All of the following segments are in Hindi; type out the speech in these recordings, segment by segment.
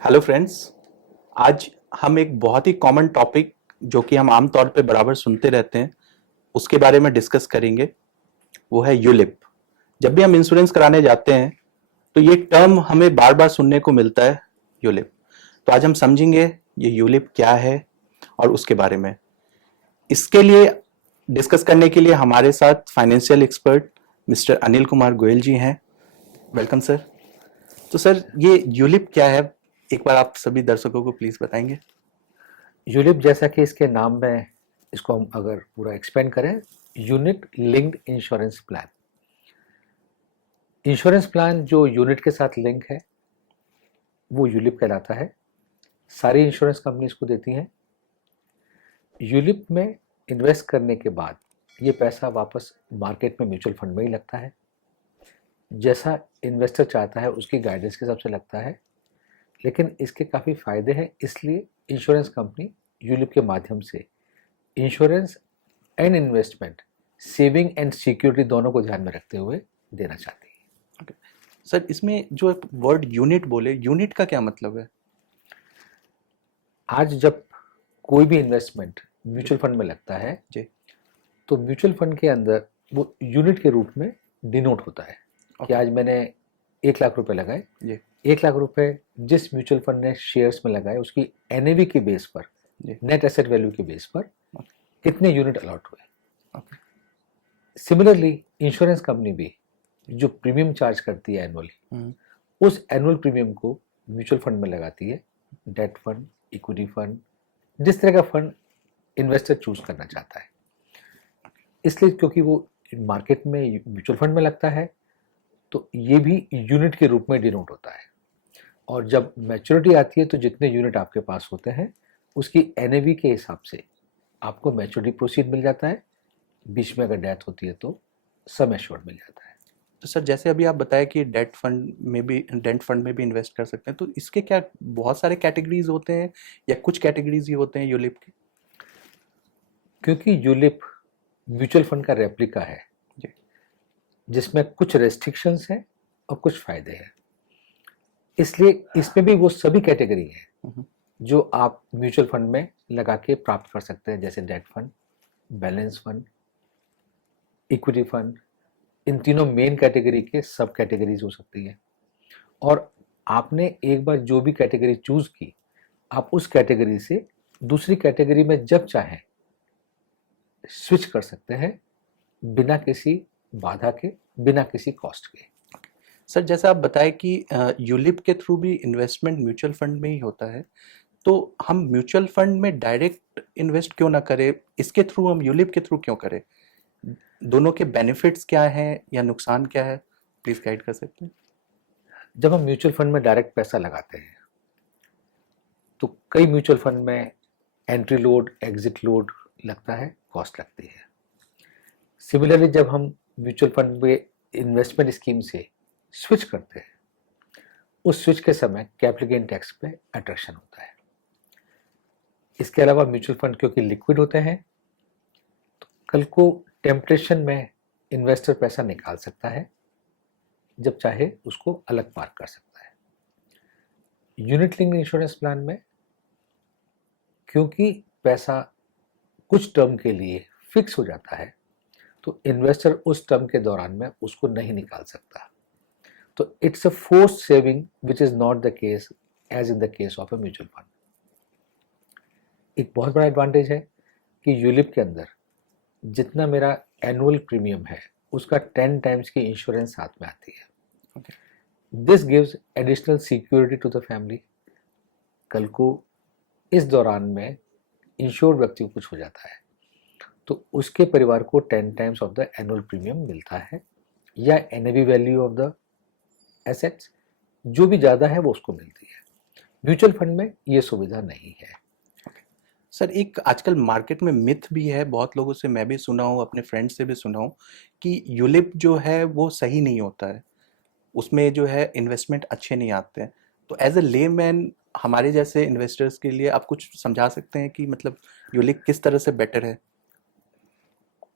Hello friends. आज हम एक बहुत ही कॉमन टॉपिक जो कि हम आम तौर पे बराबर सुनते रहते हैं उसके बारे में डिस्कस करेंगे। वो है यूलिप। जब भी हम इंश्योरेंस कराने जाते हैं तो ये टर्म हमें बार बार सुनने को मिलता है, यूलिप। तो आज हम समझेंगे ये यूलिप क्या है और उसके बारे में। इसके लिए डिस्कस करने के लिए हमारे साथ financial expert mister Anil Kumar Goyal ji हैं। Welcome sir. तो सर, ये यूलिप क्या है, एक बार आप सभी दर्शकों को प्लीज बताएंगे। यूलिप जैसा कि इसके नाम में इसको हम अगर पूरा एक्सपेंड करें, unit linked insurance plan. Insurance plan जो यूनिट के साथ लिंक है वो यूलिप कहलाता है। सारी इंश्योरेंस कंपनी इसको देती हैं। यूलिप में इन्वेस्ट करने के बाद ये पैसा वापस मार्केट में म्यूचुअल फंड में ही लगता है। जैसा इन्वेस्टर चाहता है उसकी गाइडेंस के हिसाब से लगता है, लेकिन इसके काफ़ी फ़ायदे हैं। इसलिए इंश्योरेंस कंपनी यूलिप के माध्यम से insurance and investment, saving and security दोनों को ध्यान में रखते हुए देना चाहती है। सर, इसमें जो वर्ड यूनिट बोले, यूनिट का क्या मतलब है? आज जब कोई भी इन्वेस्टमेंट म्यूचुअल फंड में लगता है जी। तो म्यूचुअल फंड के अंदर वो यूनिट के रूप में डिनोट होता है कि आज मैंने 1 लाख रुपए लगाए। जी। 1 लाख रुपए जिस म्यूचुअल फंड ने शेयर्स में लगाए उसकी एनएवी के बेस पर, नेट एसेट वैल्यू के बेस पर कितने यूनिट अलॉट हुए। सिमिलरली इंश्योरेंस कंपनी भी जो प्रीमियम चार्ज करती है एनुअली, उस एनुअल प्रीमियम को म्यूचुअल फंड में लगाती है। डेट फंड, इक्विटी फंड, जिस तरह का फंड इन्वेस्टर चूज करना चाहता है। इसलिए क्योंकि वो मार्केट में म्यूचुअल फंड में लगता है तो ये भी यूनिट के रूप में डिनोट होता है। और जब मैच्योरिटी आती है तो जितने यूनिट आपके पास होते हैं उसकी एनएवी के हिसाब से आपको मैच्योरिटी प्रोसीड मिल जाता है। बीच में अगर डेथ होती है तो सम एश्योर्ड मिल जाता है। तो सर, जैसे अभी आप बताया कि डेट फंड में भी इन्वेस्ट कर सकते हैं, तो इसके क्या बहुत सारे कैटेगरीज होते हैं या कुछ कैटेगरीज ही होते हैं यूलिप के? क्योंकि यूलिप म्यूचुअल फंड का रेप्लिका है जिसमें कुछ रेस्ट्रिक्शंस हैं और कुछ फायदे हैं, इसलिए इसमें भी वो सभी कैटेगरी हैं जो आप म्यूचुअल फंड में लगा के प्राप्त कर सकते हैं, जैसे debt fund, balance fund, equity fund. इन तीनों मेन कैटेगरी के सब कैटेगरीज हो सकती है। और आपने एक बार जो भी कैटेगरी चूज की, आप उस कैटेगरी से दूसरी कैटेगरी में जब चाहें स्विच कर सकते हैं, बिना किसी बाधा के, बिना किसी कॉस्ट के। सर, जैसा आप बताएं कि यूलिप के थ्रू भी इन्वेस्टमेंट म्यूचुअल फंड में ही होता है, तो हम म्यूचुअल फंड में डायरेक्ट इन्वेस्ट क्यों ना करें, इसके थ्रू हम यूलिप के थ्रू क्यों करें? दोनों के बेनिफिट्स क्या हैं या नुकसान क्या है, प्लीज गाइड कर सकते हैं? जब हम म्यूचुअल फंड में डायरेक्ट पैसा लगाते हैं तो कई म्यूचुअल फंड में एंट्री लोड, एग्जिट लोड लगता है, कॉस्ट लगती है। सिमिलरली जब हम म्यूचुअल फंड में इन्वेस्टमेंट स्कीम से स्विच करते हैं, उस स्विच के समय कैपिटल गेन टैक्स पे अट्रैक्शन होता है। इसके अलावा म्यूचुअल फंड क्योंकि लिक्विड होते हैं तो कल को टेम्पटेशन में इन्वेस्टर पैसा निकाल सकता है, जब चाहे उसको अलग पार्क कर सकता है। यूनिट लिंक्ड इंश्योरेंस प्लान में क्योंकि पैसा कुछ टर्म के लिए फिक्स हो जाता है तो इन्वेस्टर उस टर्म के दौरान में उसको नहीं निकाल सकता। तो it's a force saving which is not the case as in the case of a mutual fund. एक बहुत बड़ा एडवांटेज है कि यूलिप के अंदर जितना मेरा एनुअल प्रीमियम है उसका 10 टाइम्स की इंश्योरेंस साथ में आती है। This gives additional security to the family. कल को इस दौरान में इंश्योर व्यक्ति को कुछ हो जाता है तो उसके परिवार को 10 times of the annual premium मिलता है, या NAV value of the assets जो भी ज़्यादा है वो उसको मिलती है। म्यूचुअल फंड में ये सुविधा नहीं है। सर, एक आजकल मार्केट में मिथ भी है, बहुत लोगों से मैं भी सुना हूँ, अपने फ्रेंड से भी सुना हूँ कि यूलिप जो है वो सही नहीं होता है, उसमें जो है इन्वेस्टमेंट अच्छे नहीं आते हैं। तो एज ए लेमैन, हमारे जैसे इन्वेस्टर्स के लिए आप कुछ समझा सकते हैं कि मतलब यूलिप किस तरह से बेटर है?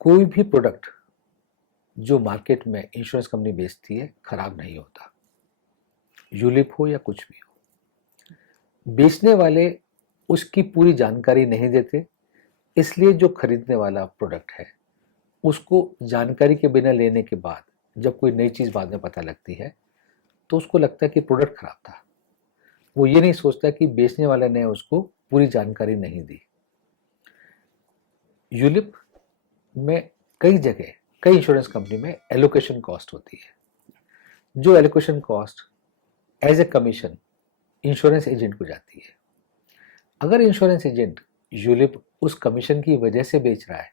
कोई भी प्रोडक्ट जो मार्केट में इंश्योरेंस कंपनी बेचती है खराब नहीं होता, यूलिप हो या कुछ भी हो। बेचने वाले उसकी पूरी जानकारी नहीं देते, इसलिए जो खरीदने वाला प्रोडक्ट है उसको जानकारी के बिना लेने के बाद जब कोई नई चीज़ बाद में पता लगती है तो उसको लगता है कि प्रोडक्ट खराब था। वो ये नहीं सोचता कि बेचने वाले ने उसको पूरी जानकारी नहीं दी। यूलिप में कई जगह, कई इंश्योरेंस कंपनी में एलोकेशन कॉस्ट होती है, जो allocation cost as a commission insurance agent को जाती है। अगर इंश्योरेंस एजेंट यूलिप उस कमीशन की वजह से बेच रहा है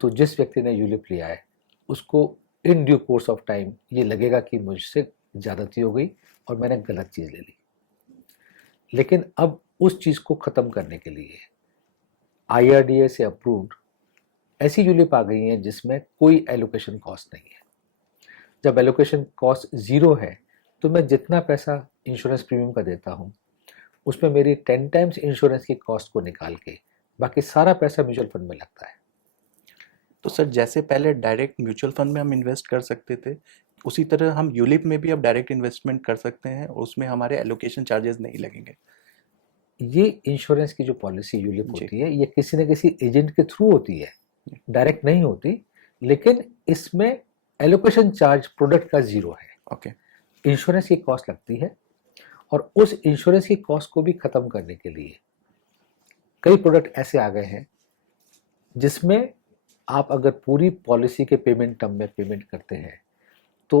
तो जिस व्यक्ति ने यूलिप लिया है उसको in due course of time ये लगेगा कि मुझसे ज़्यादती हो गई और मैंने गलत चीज़ ले ली। लेकिन अब उस चीज़ को ख़त्म करने के लिए IRDA से अप्रूव्ड ऐसी यूलिप आ गई हैं जिसमें कोई एलोकेशन कॉस्ट नहीं है। जब एलोकेशन कॉस्ट ज़ीरो है तो मैं जितना पैसा इंश्योरेंस प्रीमियम का देता हूँ उसमें मेरी 10 टाइम्स इंश्योरेंस की कॉस्ट को निकाल के बाकी सारा पैसा म्यूचुअल फंड में लगता है। तो सर जैसे पहले डायरेक्ट म्यूचुअल फंड में हम इन्वेस्ट कर सकते थे, उसी तरह हम यूलिप में भी अब डायरेक्ट इन्वेस्टमेंट कर सकते हैं और उसमें हमारे एलोकेशन चार्जेस नहीं लगेंगे। ये इंश्योरेंस की जो पॉलिसी यूलिप जी। होती है ये किसी न किसी एजेंट के थ्रू होती है, डायरेक्ट नहीं होती, लेकिन इसमें एलोकेशन चार्ज प्रोडक्ट का ज़ीरो है। ओके। इंश्योरेंस की कॉस्ट लगती है और उस इंश्योरेंस की कॉस्ट को भी ख़त्म करने के लिए कई प्रोडक्ट ऐसे आ गए हैं जिसमें आप अगर पूरी पॉलिसी के पेमेंट टर्म में पेमेंट करते हैं तो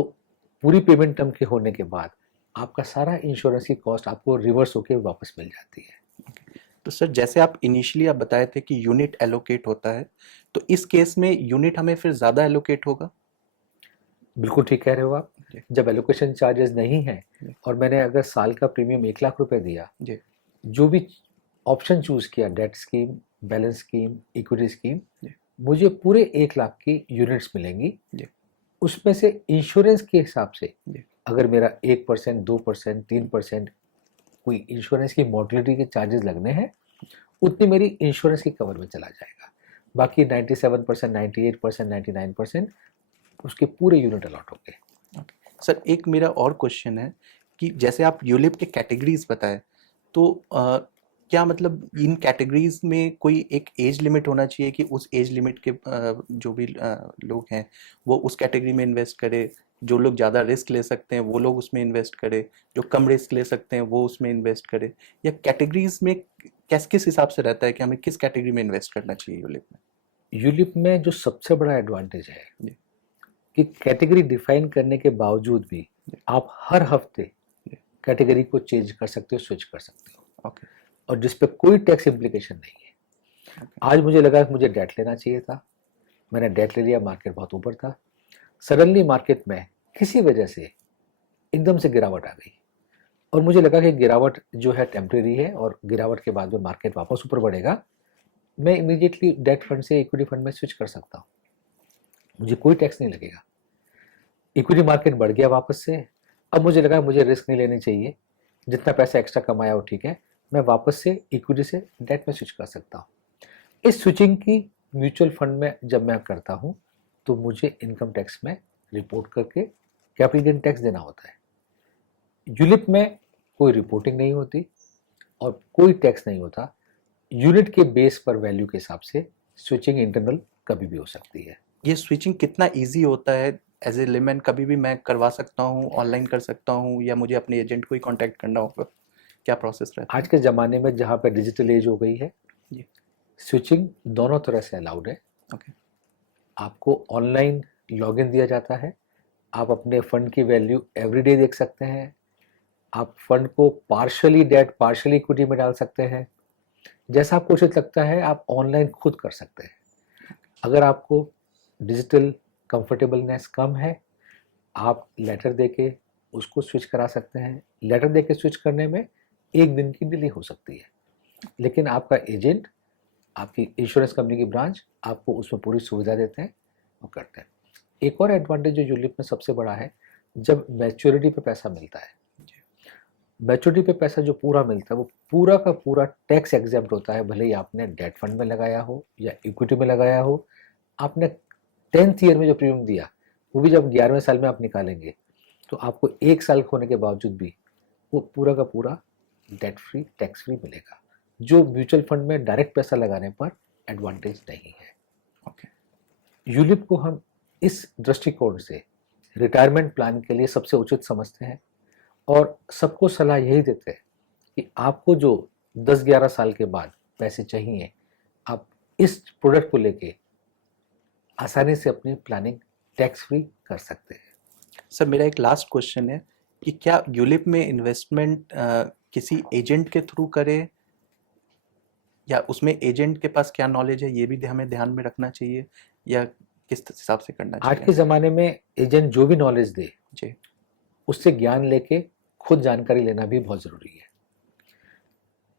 पूरी पेमेंट टर्म के होने के बाद आपका सारा इंश्योरेंस की कॉस्ट आपको रिवर्स होकर वापस मिल जाती है। तो सर जैसे आप इनिशियली आप बताए थे कि यूनिट एलोकेट होता है, तो इस केस में यूनिट हमें फिर ज़्यादा एलोकेट होगा? बिल्कुल ठीक कह रहे हो आप। जी। जब एलोकेशन चार्जेस नहीं है जी। और मैंने अगर साल का प्रीमियम 1 लाख रुपए दिया, जी। जो भी ऑप्शन चूज किया, debt scheme, balance scheme, equity scheme, जी। मुझे पूरे 1 लाख की यूनिट्स मिलेंगी। जी। उसमें से इंश्योरेंस के हिसाब से जी। अगर मेरा 1%, 2%, 3% कोई इंश्योरेंस की मॉर्टलिटी के चार्जेस लगने हैं उतनी मेरी इंश्योरेंस की कवर में चला जाएगा। बाकी 97%, 98%, 99% उसके पूरे यूनिट अलॉट होंगे। सर एक मेरा और क्वेश्चन है कि जैसे आप यूलिप के कैटेगरीज बताए, तो क्या मतलब इन कैटेगरीज में कोई एक एज लिमिट होना चाहिए कि उस एज लिमिट के जो भी लोग हैं वो उस कैटेगरी में इन्वेस्ट करे, जो लोग ज़्यादा रिस्क ले सकते हैं वो लोग उसमें इन्वेस्ट करें, जो कम रिस्क ले सकते हैं वो उसमें इन्वेस्ट करें, या कैटेगरीज में किस किस हिसाब से रहता है कि हमें किस कैटेगरी में इन्वेस्ट करना चाहिए यूलिप में? यूलिप में जो सबसे बड़ा एडवांटेज है जी। कि कैटेगरी डिफाइन करने के बावजूद भी आप हर हफ्ते कैटेगरी को चेंज कर सकते हो, स्विच कर सकते हो। ओके। और जिस पे कोई टैक्स इम्प्लीकेशन नहीं है। आज मुझे लगा कि मुझे डेट लेना चाहिए था, मैंने डेट ले लिया, मार्केट बहुत ऊपर था, सडनली मार्केट में किसी वजह से एकदम से गिरावट आ गई और मुझे लगा कि गिरावट जो है टेम्परेरी है और गिरावट के बाद में मार्केट वापस ऊपर बढ़ेगा, मैं इमीडिएटली डेट फंड से इक्विटी फंड में स्विच कर सकता हूँ, मुझे कोई टैक्स नहीं लगेगा। इक्विटी मार्केट बढ़ गया वापस से, अब मुझे लगा मुझे रिस्क नहीं लेनी चाहिए, जितना पैसा एक्स्ट्रा कमाया वो ठीक है, मैं वापस से इक्विटी से डेट में स्विच कर सकता हूँ। इस स्विचिंग की म्यूचुअल फंड में जब मैं करता हूँ तो मुझे इनकम टैक्स में रिपोर्ट करके कैपिटल गेन टैक्स देना होता है। यूलिप में कोई रिपोर्टिंग नहीं होती और कोई टैक्स नहीं होता। यूनिट के बेस पर वैल्यू के हिसाब से स्विचिंग इंटरनल कभी भी हो सकती है। ये स्विचिंग कितना इजी होता है? एज ए लेमैन कभी भी मैं करवा सकता हूँ, ऑनलाइन कर सकता हूँ, या मुझे अपने एजेंट को ही कांटेक्ट करना होगा? क्या प्रोसेस रहता है? आज के ज़माने में जहाँ पे डिजिटल एज हो गई है, जी। स्विचिंग दोनों तरह से अलाउड है। ओके। आपको ऑनलाइन लॉगिन दिया जाता है, आप अपने फंड की वैल्यू एवरीडे देख सकते हैं, आप फंड को पार्शली डेट पार्शली इक्विटी में डाल सकते हैं, जैसा आपको उचित लगता है आप ऑनलाइन खुद कर सकते हैं। अगर आपको डिजिटल कंफर्टेबलनेस कम है, आप लेटर देके उसको स्विच करा सकते हैं। लेटर देके स्विच करने में 1 दिन की डिले हो सकती है, लेकिन आपका एजेंट, आपकी इंश्योरेंस कंपनी की ब्रांच आपको उसमें पूरी सुविधा देते हैं और करते हैं। एक और एडवांटेज जो यूलिप में सबसे बड़ा है, जब मैच्योरिटी पे पैसा मिलता है, मैच्योरिटी पे पैसा जो पूरा मिलता है वो पूरा का पूरा टैक्स एग्जेम्प्ट होता है, भले ही आपने डेट फंड में लगाया हो या इक्विटी में लगाया हो। आपने 10th ईयर में जो प्रीमियम दिया वो भी जब 11वें साल में आप निकालेंगे तो आपको 1 साल होने के बावजूद भी वो पूरा का पूरा डेट फ्री, टैक्स फ्री मिलेगा, जो म्यूचुअल फंड में डायरेक्ट पैसा लगाने पर एडवांटेज नहीं है। ओके, यूलिप को हम इस दृष्टिकोण से रिटायरमेंट प्लान के लिए सबसे उचित समझते हैं और सबको सलाह यही देते हैं कि आपको जो 10-11 साल के बाद पैसे चाहिए, आप इस प्रोडक्ट को लेके आसानी से अपनी प्लानिंग टैक्स फ्री कर सकते हैं। सर मेरा एक लास्ट क्वेश्चन है कि क्या यूलिप में इन्वेस्टमेंट किसी एजेंट के थ्रू करें, या उसमें एजेंट के पास क्या नॉलेज है ये भी हमें ध्यान में रखना चाहिए, या किस हिसाब से करना आज के चाहिए? ज़माने में एजेंट जो भी नॉलेज दे जी, उससे ज्ञान लेके खुद जानकारी लेना भी बहुत ज़रूरी है,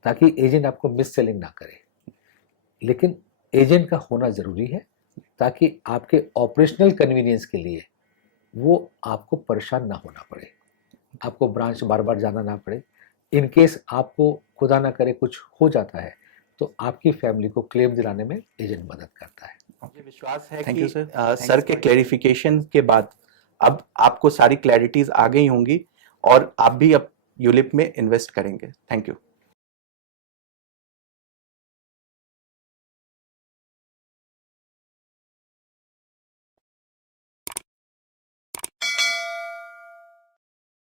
ताकि एजेंट आपको मिस सेलिंग ना करे। लेकिन एजेंट का होना ज़रूरी है ताकि आपके ऑपरेशनल कन्वीनियंस के लिए वो आपको परेशान ना होना पड़े, आपको ब्रांच बार बार जाना ना पड़े। इन केस आपको खुदा ना करे कुछ हो जाता है तो आपकी फैमिली को क्लेम दिलाने में एजेंट मदद करता है। मुझे विश्वास है कि सर के क्लैरिफिकेशन के बाद अब आपको सारी क्लैरिटीज आ गई होंगी और आप भी अब यूलिप में इन्वेस्ट करेंगे। Thank you.